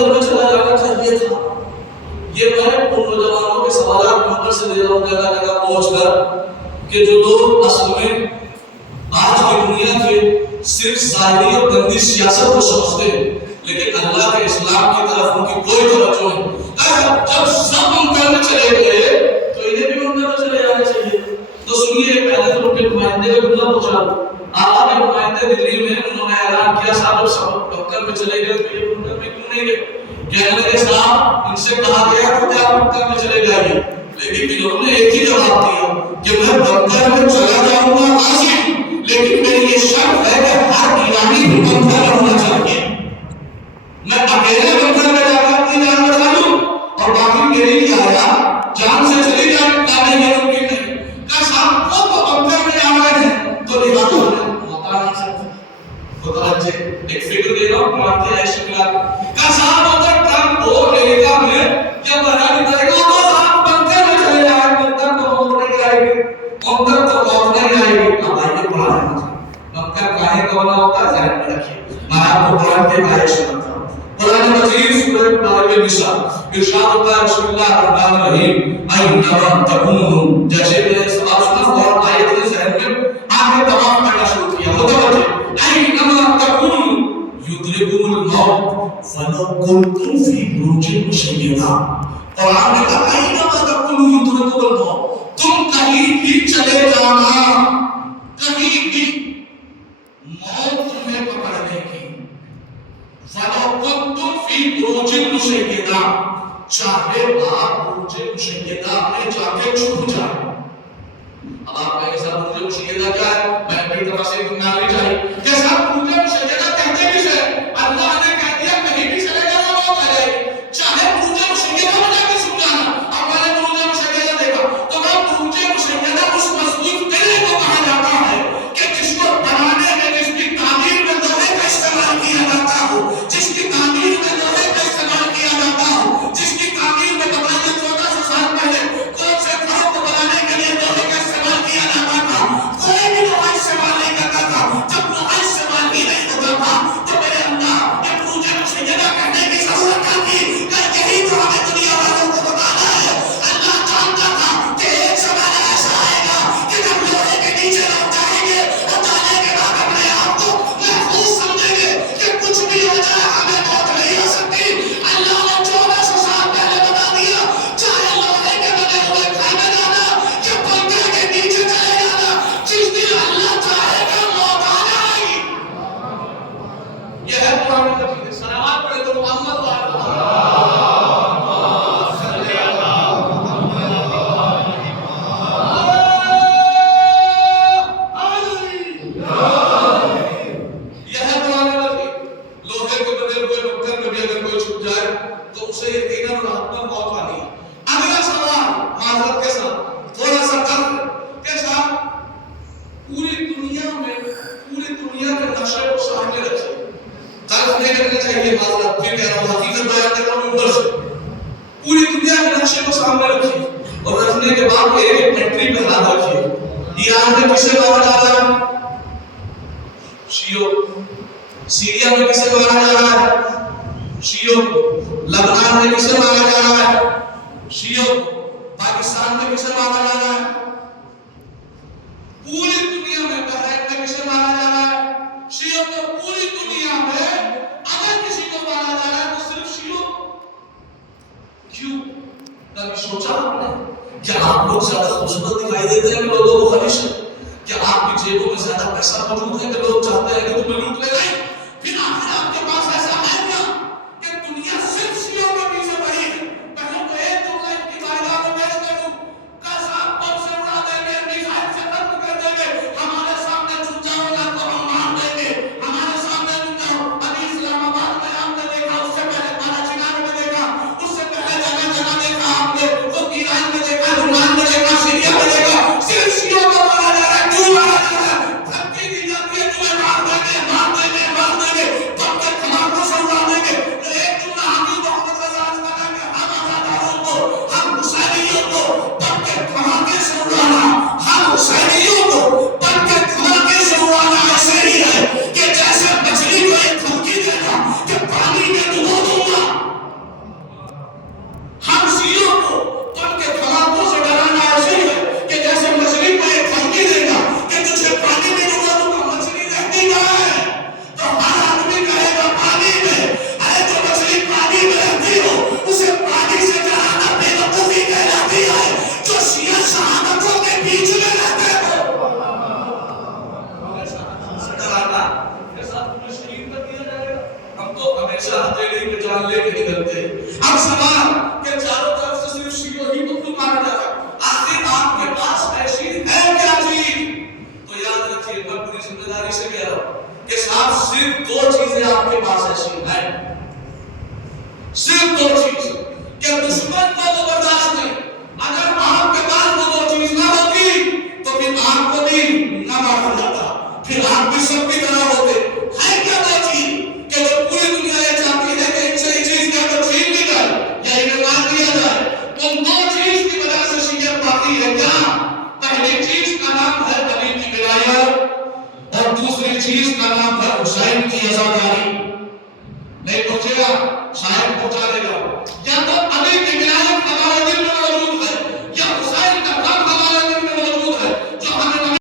بنکر میں چلا جانا چاہیے تھا. یہ میں ان نوجوانوں کے سوالات بنکر سے دے رہا ہوں جگہ جگہ پہنچ کر کہ جو لوگ اصل میں آج کی دنیا کے صرف ظاہری اور گندی سیاست کو سمجھتے ہیں لیکن اللہ کے اسلام کی طرف ان کی کوئی توجہ نہیں. جب سب بنکر میں چلے گئے تو انہیں بھی بنکر میں چلے جانا چاہیے. تو سنیے پہلے تو ان کے نمائندے کو جملہ پہنچا. آقا کے نمائندے دلی میں انہوں نے اعلان کیا صاحب سب بنکر میں چلے گئے تو یہ بنکر میں کیوں نہیں گئے؟ کہنے لگے صاحب ان سے کہا گیا کہ آپ بنکر میں چلے جائیے لیکن انہوں نے ایک ہی جواب دیا کہ میں بنکر میں چلا جاؤں گا راضی لیکن میری یہ شرط ہے کہ ہر ایرانی بھی بنکر میں ہونا چاہیے. میں اکیلے بنکر میں جا کر اپنی جان بچا لوں اور باقی میرے لیے آیا جان سے چلی جائے تاکہ یہ ممکن نہیں. کہ صاحب وہ تو بنکر میں جا رہے ہیں تو لہٰذا موقع نہیں سکتے. متوجہ ایک فکر دے رہا ہوں قرآن کی آیت شکل کہ صاحب اگر ٹرمپ ہو امریکہ میں جب برانی کرے گا تو صاحب بنکر میں چلے جائے بنکر تو موت نہیں آئے گی بنکر تو موت نہیں آئے گی. اب آئیے قرآن ہے بنکر کاہے کا بنا ہوتا ہے ذہن میں رکھیے. میں آپ کو قرآن کے آیت سناتا ہوں. قرآن مجید سورۃ مائدہ النساء ارشاد ہوتا ہے بسم اللہ الرحمن الرحیم اینما تکونوا. جیسے میں سوال سنا فوراً آیت نے ذہن میں آگے تمام کرنا شروع کیا. متوجہ اینما تکونوا یدرککم الموت ولو کنتم فی بروج مشیدہ. قرآن نے کہا اینما تکونوا یدرککم الموت. تم کہیں بھی چلے جانا کہیں بھی موت تمہیں پکڑ لے گی. وَلَوْ كُنْتُمْ فِي بُرُوجٍ مُشَيَّدَةٍ. چاہے آپ بروج مشیدہ میں جا کے چھپ جائے. اب آپ کہیں صاحب بروج مشیدہ کیا ہے؟ میں اپنی طرف سے نام نہیں چاہیے کہ صاحب بروج مشیدہ کہتے کس ہے؟ اللہ نے کہہ دیا کہیں بھی چلے جانا موت آ جائے گی. چاہے بروج مشیدہ میں جا کے چھپ جانا. اب میں نے بروج مشیدہ دیکھا تو میں بروج مشیدہ اس مضبوط قلعے کو کہا جاتا ہے کہ جس کو بنانے میں جس کی تعمیر میں لوہے کا استعمال کیا جاتا ہو جس کی تعمیر میں لوہے کا استعمال کیا جاتا ہو جس کی تعمیر میں بتائیے 1400 سال پہلے کون سے گھروں کو بنانے کے لیے لوہے کا استعمال کیا جاتا تھا. کوئی بھی لوہا استعمال نہیں کرتا تھا. جب لوہا استعمال ہی نہیں ہوتا تھا تو میرے اللہ یہ بروج مشیدہ کہنے کی ضرورت کیا تھی کہ یہی تو ہمیں دنیا والوں کو بتانا ہے. اللہ جانتا تھا کہ ایک زمانہ ایسا آئے گا کہ جب لوہے کے نیچے لوگ جائیں گے اور جانے کے بعد اپنے آپ کو محفوظ سمجھیں گے کہ کچھ بھی ہو جائے ہمیں موت نہیں آ سکتی. اللہ نے 1400 سال پہلے بتا دیا چاہے لوہے کے بنے ہوئے گھر میں جانا یا بنکر کے نیچے چلے جانا جس دن اللہ چاہے گا موت آ جائے گی. یہ ہے قرآن مجید. صلوات پڑھے تو محمد پوری دنیا کے نقشے کو سامنے رکھیے اور رکھنے کے بعد ایک کنٹری پہ ہاتھ رکھیے. ایران میں کسے مارا جا رہا ہے؟ شیعوں. سیریا میں کسے مارا جا رہا ہے؟ شیعوں. لبنان میں کسے مارا جا رہا ہے؟ شیعوں. پاکستان میں کسے مارا جا رہا ہے؟ پوری دنیا میں بحرین میں کسے مارا جا رہا ہے؟ شیعوں کو. پوری دنیا میں اگر کسی کو مارا جا رہا ہے تو صرف شیعوں. کیوں؟ کبھی سوچا آپ نے کیا آپ لوگ زیادہ خوبصورت دکھائی دیتے ہیں کہ لوگوں کو خواہش ہے؟ کیا آپ کی جیبوں میں زیادہ پیسہ موجود ہے کہ لوگ چاہتے ہیں کہ تمہیں لوٹ لے جائیں؟ پھر آخر آپ کے پاس ایسا ہے کیا کہ دنیا صرف شیعوں کے پیچھے پڑی ہے؟ پہلے تو ایک جملہ ان کی بارگاہ میں پیش کروں کہ صاحب بم سے اڑا دیں گے, میزائل سے ختم کر دیں گے, ہمارے سامنے چونچا والا کو ہم مار دیں گے, ہمارے سامنے چونچا. ابھی اسلام آباد میں ہم نے دیکھا, اس سے پہلے مارا چنار میں دیکھا, اس سے پہلے جگہ جگہ دیکھا آپ نے, وہ ایران میں دیکھا, لبنان میں دیکھا, سیریا میں دیکھا. صرف شیعوں کو مارا جا رہا ہے. کیوں مارا جا رہا ہے؟ دھمکی دی جاتی ہے تمہیں مار دیں گے, مار دیں گے, مار دیں گے. تب تک تمام نکلتے ہیں. اب سوال کہ چاروں طرف سے صرف شیعوں ہی کو کیوں مارا جا رہا ہے؟ آخر آپ کے پاس ایسی ہے کیا چیز؟ تو یاد رکھیے میں پوری ذمہ داری سے کہہ رہا ہوں کہ صاحب صرف دو چیزیں آپ کے پاس ایسی ہیں، صرف دو چیز کہ دشمن کو تو برداشت نہیں. اگر آپ کے پاس وہ دو چیز نہ ہوتی تو پھر آپ کو بھی نہ مارا جاتا، پھر آپ بھی سب کی طرح ہوتے. ہے کیا دو چیز کہ جو پوری دنیا یہ چاہتی ہے کہ ان سے یہ چیز کیا تو چھین لی جائے یا انہیں مار دیا جائے؟ ان دو چیز کی وجہ سے شیعت باقی ہے کیا؟ پہلی چیز کا نام ہے علی کی ولایت اور دوسری چیز کا نام ہے حسین کی عزاداری.